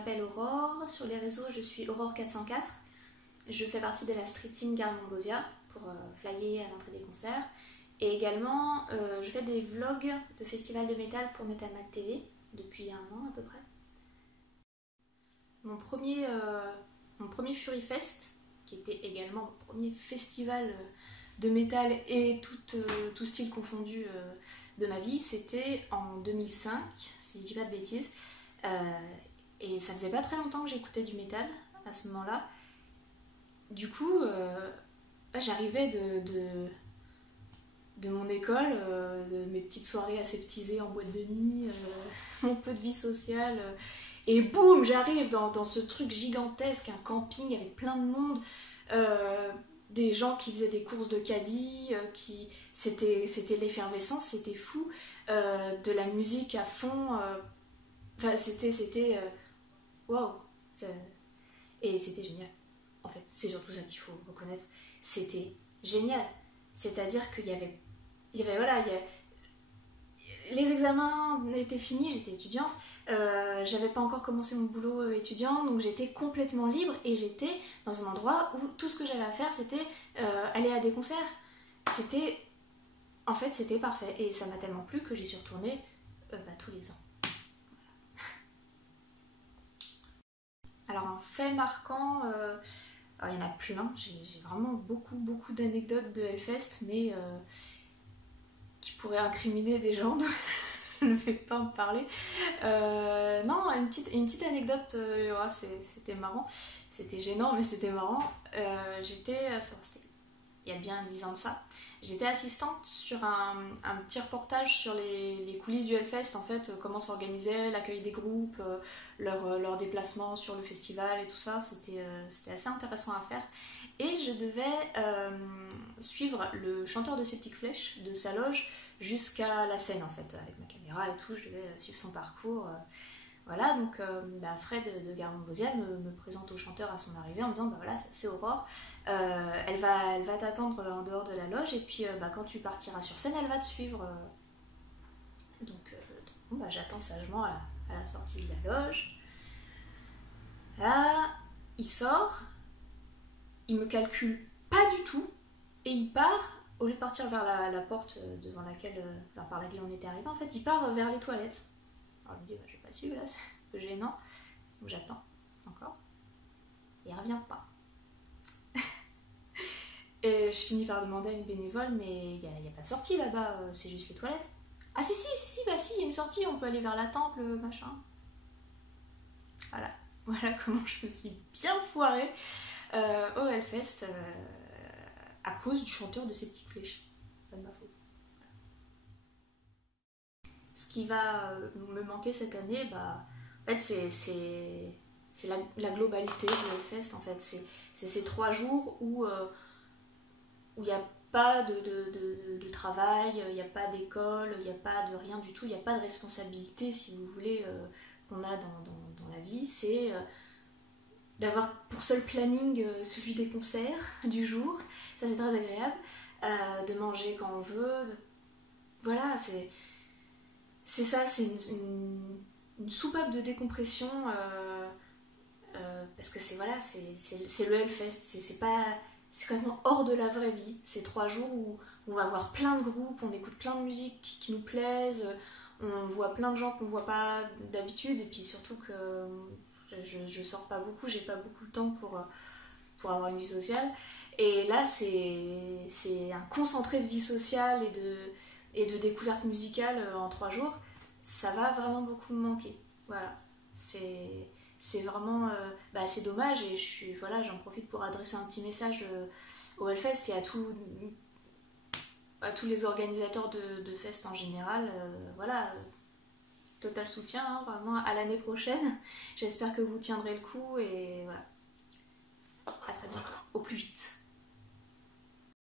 m'appelle Aurore, sur les réseaux je suis Aurore404. Je fais partie de la Street Team Gare Montgausia pour flyer à l'entrée des concerts. Et également, je fais des vlogs de festivals de métal pour Metal Mag TV depuis 1 an à peu près. Mon premier Fury Fest, qui était également mon premier festival de métal et tout style confondu de ma vie, c'était en 2005, si je dis pas de bêtises. Et ça faisait pas très longtemps que j'écoutais du métal à ce moment-là. Du coup, j'arrivais de mon école, de mes petites soirées aseptisées en boîte de nuit, mon peu de vie sociale, et boum, j'arrive dans ce truc gigantesque, un camping avec plein de monde, des gens qui faisaient des courses de caddie, c'était l'effervescence, c'était fou, de la musique à fond, c'était waouh, et c'était génial. En fait, c'est surtout ça qu'il faut reconnaître, c'était génial. C'est-à-dire qu'il y avait les examens étaient finis, j'étais étudiante, j'avais pas encore commencé mon boulot étudiant, donc j'étais complètement libre et j'étais dans un endroit où tout ce que j'avais à faire c'était aller à des concerts. En fait, c'était parfait et ça m'a tellement plu que j'y suis retournée tous les ans. Alors un fait marquant, alors, il y en a plein, j'ai vraiment beaucoup d'anecdotes de Hellfest, mais qui pourraient incriminer des gens, donc je ne vais pas en parler. Non, une petite anecdote, c'était marrant, c'était gênant, mais c'était marrant. C'était il y a bien 10 ans de ça, j'étais assistante sur un petit reportage sur les coulisses du Hellfest, en fait, comment s'organisait l'accueil des groupes, leur déplacement sur le festival et tout ça, c'était assez intéressant à faire. Et je devais suivre le chanteur de Septic Flesh, de sa loge, jusqu'à la scène, en fait, avec ma caméra et tout, je devais suivre son parcours. Voilà, donc Fred de Gare Montgausia me présente au chanteur à son arrivée en me disant voilà, c'est Aurore, elle va t'attendre en dehors de la loge et puis quand tu partiras sur scène, elle va te suivre. Donc j'attends sagement à la sortie de la loge. Là, il sort, il me calcule pas du tout et il part, au lieu de partir vers la porte par laquelle on était arrivé, en fait, il part vers les toilettes. Alors je me dis, je vais pas le suivre là, c'est un peu gênant. Donc j'attends encore. Et il revient pas. Et je finis par demander à une bénévole, mais il n'y a pas de sortie là-bas, c'est juste les toilettes. Ah si, il y a une sortie, on peut aller vers la temple, machin. Voilà comment je me suis bien foirée au Hellfest à cause du chanteur de Septic Flesh. Pas de ma faute. Ce qui va me manquer cette année, en fait, c'est la globalité du Hellfest. En fait, c'est ces 3 jours où il n'y a pas de travail, il n'y a pas d'école, il n'y a pas de rien du tout, il n'y a pas de responsabilité, si vous voulez, qu'on a dans la vie. C'est d'avoir pour seul planning celui des concerts du jour. Ça, c'est très agréable. De manger quand on veut. Voilà, c'est ça, c'est une soupape de décompression parce que c'est le Hellfest, c'est complètement hors de la vraie vie. C'est 3 jours où on va voir plein de groupes, on écoute plein de musiques qui nous plaisent, on voit plein de gens qu'on voit pas d'habitude, et puis surtout que je sors pas beaucoup, j'ai pas beaucoup de temps pour avoir une vie sociale. Et là, c'est un concentré de vie sociale et de découverte musicale en 3 jours. Ça va vraiment beaucoup me manquer. Voilà. C'est vraiment c'est dommage et j'en profite pour adresser un petit message au Hellfest et à tous les organisateurs de fest en général. Total soutien, hein, vraiment, à l'année prochaine. J'espère que vous tiendrez le coup et voilà. À très bientôt, au plus vite.